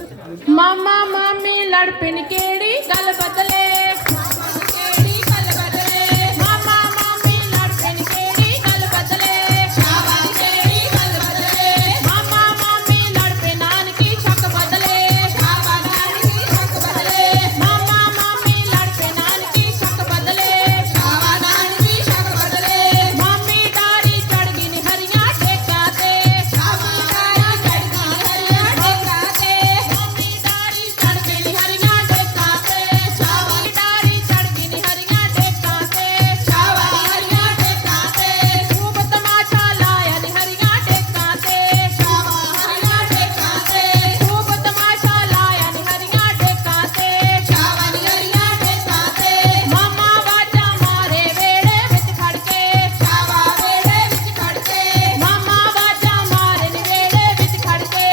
मामा मामी लड़ पिन केड़ी गल बदले मामा मामी लड़ पिन केड़ी गल बदले मामा मामी लड़ पिन नानकी शक बदले मामा मामी लड़ पिन नानकी शक बदले मामी डारी चढ़ गई निहरियां टेका ते मामी डारी चढ़ गई निहरियां टेका ते मामी डारी चढ़ गई निहरियां टेका ते खूब तमाशा लाया निहरियां टेका ते खूब तमाशा लाया निहरियां टेका ते मामा वाजा मारे वेड़े विच खड़ के मामा वाजा मारे नी वेड़े विच खड़ के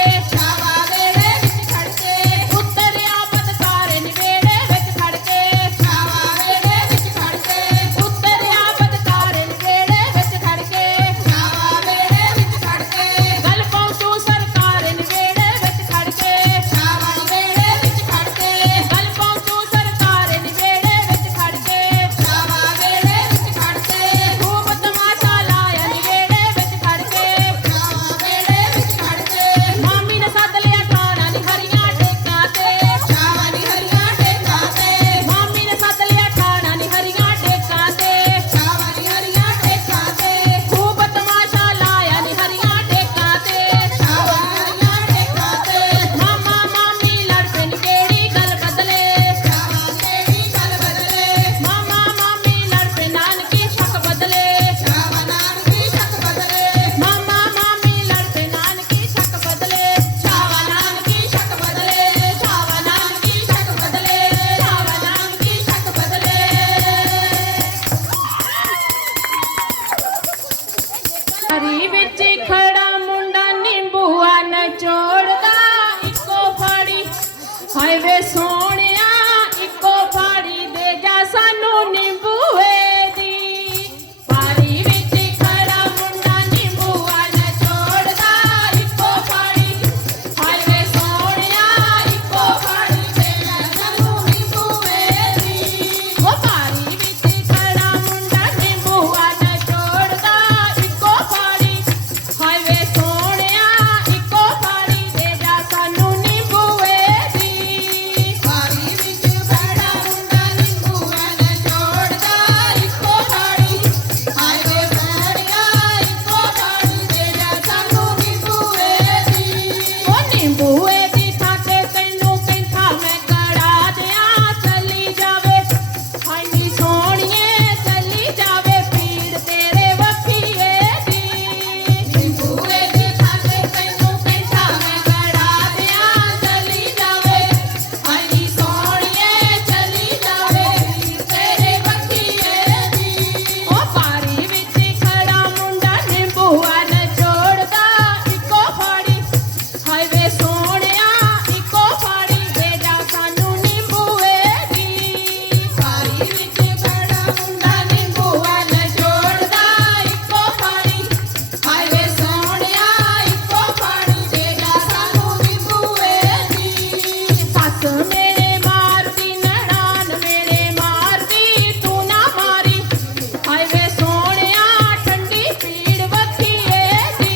उतरिया बदकारे नी वेड़े विच खड़ के उतरिया बदकारे नी वेड़े विच खड़ के गल पहुंचू सरकार नी वेड़े विच खड़ के गल पहुंचू सरकार नी वेड़े विच खड़ के खूब तमाशा लाया नी वेड़े विच खड़ के मामी ने सद लिया ठाणा नी हरियां टेका ते मामी ने सद लिया ठाणा नी हरियां टेका ते खूब तमाशा लाया नी हरियां टेका ते मामा मामी लड़ पिन केड़ी गल बदले मामा मामी लड़ पिन नानकी शक बदले मामा मामी लड़ पिन नानकी शक बदले छावा नानकी शक बदले छावा नानकी शक बदले छावा नानकी शक बदले हरी विच खड़ा मुंडा नींबूआ नचोड़दा इको फाड़ी हाय वे सोहणिया इको फाड़ी दे जा सानू नींबूए दी पारी विच खड़ा मुंडा नींबूआ नचोड़दा इको फाड़ी हाय वे सोहणिया इको फाड़ी दे जा सानू नींबूए दी ओ पारी विच खड़ा मुंडा नींबूआ नचोड़दा इको फाड़ी हाय वे सोहणिया इको फाड़ी दे जा सानू नींबूए दी ओ नींबूए दी थां ते तैनू कैंथा मैं कड़ा दियां चली जावे हाय नी सोहणीए चली जावे पीड़ तेरे वखीए दी नींबूए दी थां ते तैनू कैंथा मैं कड़ा दियां चली जावे हाय नी सोहणीए चली जावे पीड़ तेरे वखीए दी ओ पारी विच खड़ा मुंडा नींबूआ नचोड़दा इको फाड़ी हाय वे सोहणिया इको फाड़ी दे जा सानू नींबूए दी पारी विच खड़ा मुंडा नींबूआ नचोड़दा इको फाड़ी हाय वे सोहणिया इको फाड़ी दे जा सानू नींबूए दी सस मेरे मारदी नणान मेरे मारदी तू ना मारी हाय वे सोहणिया ठंडी पीड़ वखीए दी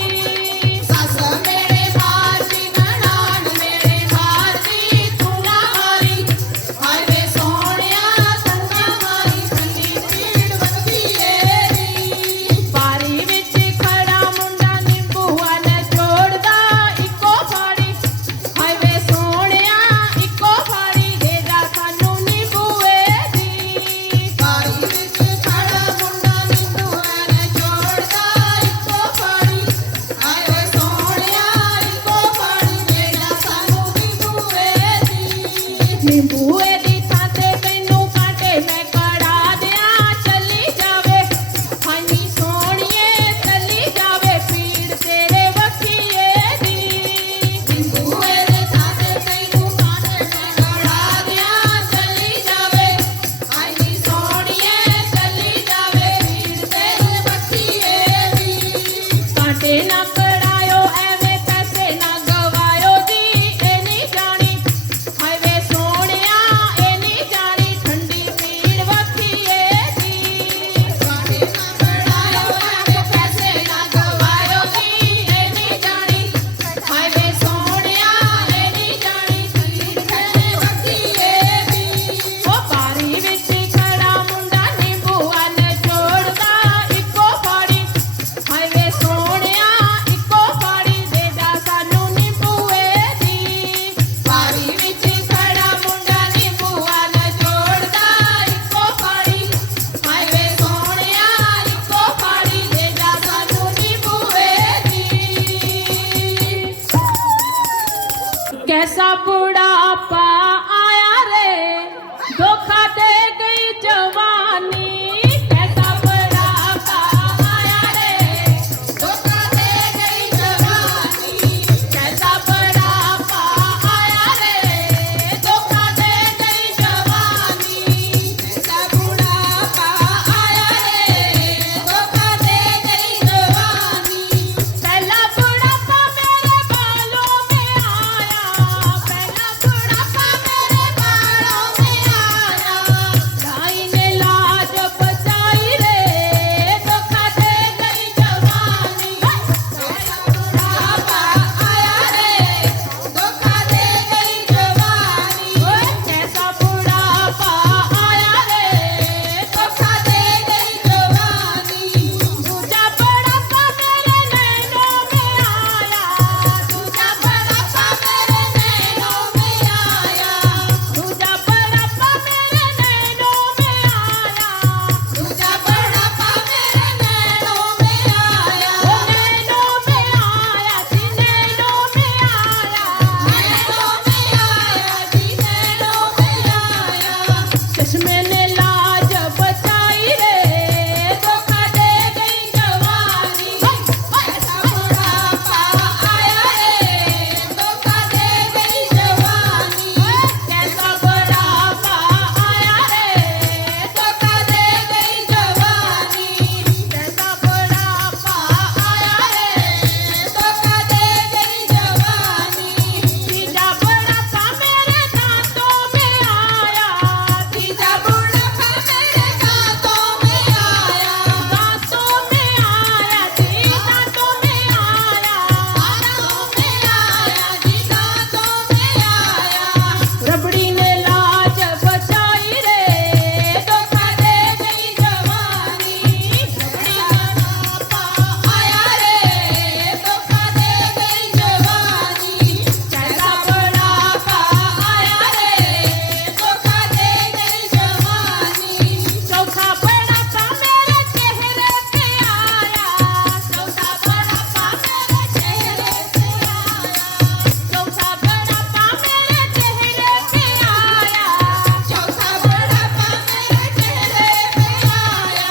सस मेरे मारदी नणान मेरे मारदी तू ना मारी हाय वे सोहणिया तन्ना मारी ठंडी पीड़ वखीए दी पारी विच खड़ा मुंडा नींबूआ नचोड़दा इको फाड़ी हाय वे सोहणिया इको फाड़ी दे जा सानू नींबूए दी पारी विच खड़ा मुंडा नींबूआ नचोड़दा इको फाड़ी हाय वे सोहणिया इको फाड़ी दे जा सानू नींबूए दी नींबूए दी थां ते तैनू कांटे मैं कड़ा दियां चली जावे हाय नी सोहणीए चली जावे पीड़ तेरे वखीए दी नींबूए दी थां ते तैनू कांटे मैं कड़ा दियां चली जावे हाय नी सोहणीए चली जावे पीड़ तेरे वखीए दी कांटे ना कड़ायो एवें पैसे ना गवायो दी ए नी जानी कैसा बुढ़ापा आया रे, धोखा दे गई जवानी। कैसा बुढ़ापा आया रे, धोखा दे गई जवानी। कैसा बुढ़ापा आया रे, धोखा दे गई जवानी। कैसा बुढ़ापा आया रे, धोखा दे गई जवानी। पहला बुढ़ापा मेरे बालों में आया, पहला बुढ़ापा मेरे बालों में आया। भाई ने लाज बचाई रे, धोखा दे गई जवानी। कैसा बुढ़ापा आया रे, धोखा दे गई जवानी। कैसा बुढ़ापा आया रे, धोखा दे गई जवानी। दूजा बुढ़ापा मेरे नैनों में आया, दूजा बुढ़ापा मेरे नैनों में आया। दूजा बुढ़ापा मेरे नैनों में आया, दूजा बुढ़ापा मेरे नैनों में आया। ओ नैनों में आया जी, नैनों में आया, नैनों में आया जी, नैनों में आया। चश्मे ने लाज बचाई रे, धोखा दे गई जवानी। कैसा बुढ़ापा आया रे, धोखा दे गई जवानी। कैसा बुढ़ापा आया रे, धोखा दे गई जवानी। कैसा बुढ़ापा आया रे, धोखा दे गई जवानी। तीजा बुढ़ापा मेरे दांतों में आया, तीजा बुढ़ापा मेरे दांतों में आया। दांतों में आया जी, दांतों में आया, दांतों में आया जी, दांतों में आया। रबड़ी ने लाज बचाई रे, धोखा दे गई जवानी। कैसा बुढ़ापा आया रे, धोखा दे गई जवानी। कैसा बुढ़ापा आया रे, धोखा दे गई जवानी। चौथा बुढ़ापा मेरे चेहरे पे आया, चौथा बुढ़ापा मेरे चेहरे पे आया। चौथा बुढ़ापा मेरे चेहरे पे आया, चौथा बुढ़ापा मेरे चेहरे पे आया।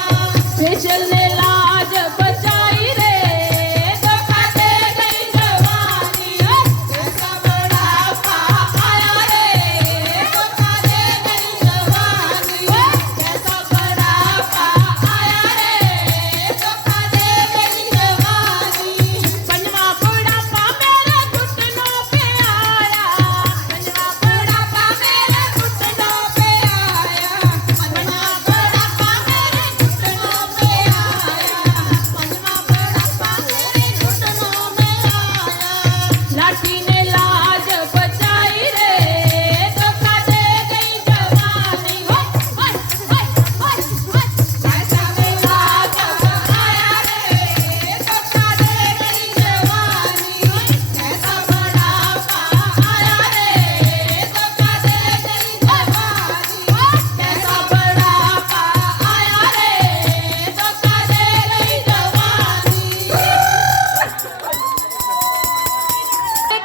फेशियल ने लाज बचाई रे, धोखा दे गई जवानी। कैसा बुढ़ापा आया रे, धोखा दे गई जवानी। कैसा बुढ़ापा आया रे, धोखा दे गई जवानी। पंजवा बुढ़ापा मेरे घुटनों पे आया, पंजवा बुढ़ापा मेरे घुटनों पे आया। पंजवा बुढ़ापा मेरे घुटनों पे आया, पंजवा बुढ़ापा मेरे घुटनों में आया। लाठी ने लाज बचाई रे, धोखा दे गई जवानी। कैसा बुढ़ापा आया रे, धोखा दे गई जवानी। कैसा बुढ़ापा आया रे, धोखा दे गई जवानी। कैसा बुढ़ापा आया रे, धोखा दे गई जवानी।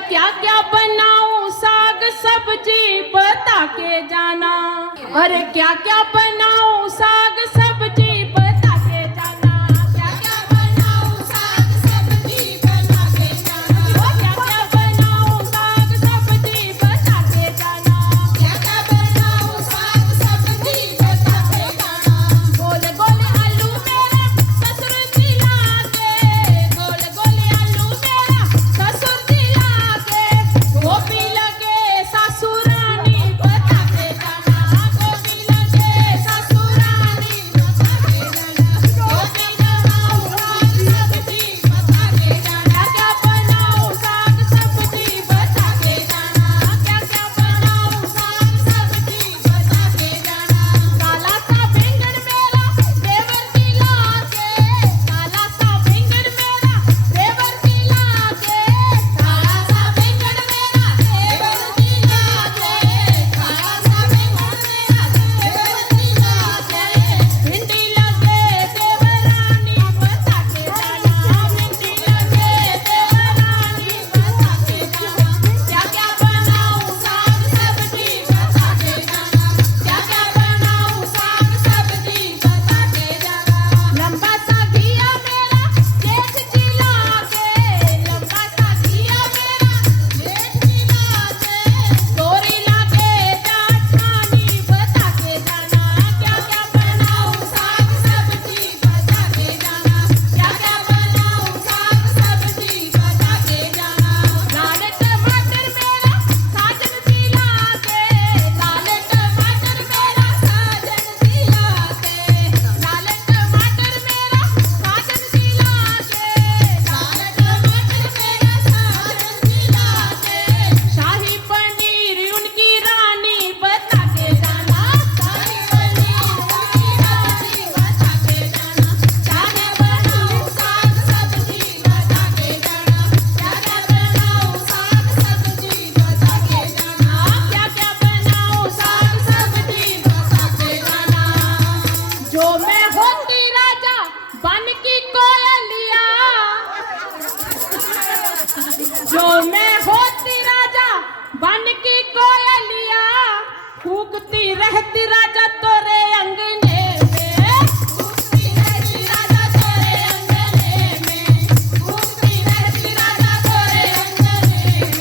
क्या क्या बनाऊं साग सब्जी बता के जाना। अरे क्या क्या बनाऊं साग सब्जी बता के जाना। क्या क्या बनाऊं साग सब्जी बता के जाना। क्या क्या बनाऊं साग सब्जी बता के जाना। क्या क्या बनाऊं साग सब्जी बता के जाना। गोले गोले आलू मेरा ससुर जिला के, गोले गोले आलू मेरा ससुर जिला के। गोभी लगे सासुरानी बता के जाना, गोभी लगे सासुरानी बता कोयलिया फूकती रहती राजा तोरे अंगने में, फूकती रहती राजा तोरे अंगने में, फूकती रहती राजा तोरे अंगने में,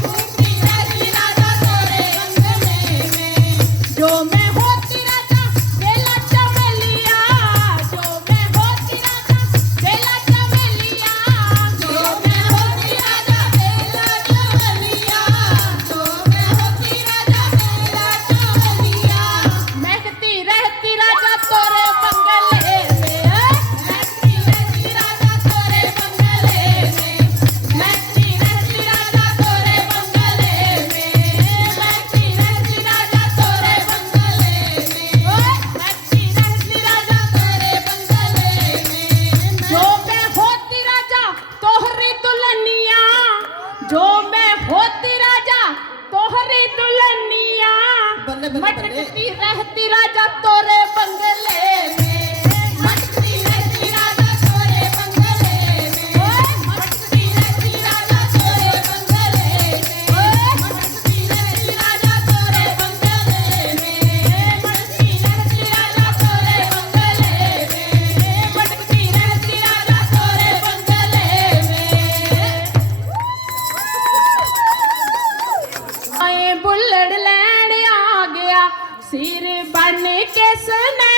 फूकती रहती राजा तोरे अंगने में। जो मैं होती राजा बेला चमेलिया, जो मैं होती राजा बेला चमेलिया, जो मैं होती राजा बेला चमेलिया, जो मैं होती राजा बेला चमेलिया। महकती रहती राजा तोरे बंगले में, महकती रहती राजा तोरे बंगले में, महकती रहती राजा तोरे बंगले में, महकती रहती राजा तोरे बंगले में, महकती रहती राजा तोरे बंगले में। जो मैं होती राजा तोहरी दुल्हनिया, जो मैं होती राजा तोहरी दुल्हनिया, बल्ले बल्ले बल्ले। मटकती रहती राजा तोरे बंगले में, मटकती रहती राजा तोरे बंगले में, मटकती रहती राजा तोरे बंगले में, मटकती रहती राजा तोरे बंगले में, मटकती रहती राजा तोरे बंगले में, मटकती रहती राजा तोरे बंगले में। आए बुल्लड़ लैन आ गया सिर बन के सुने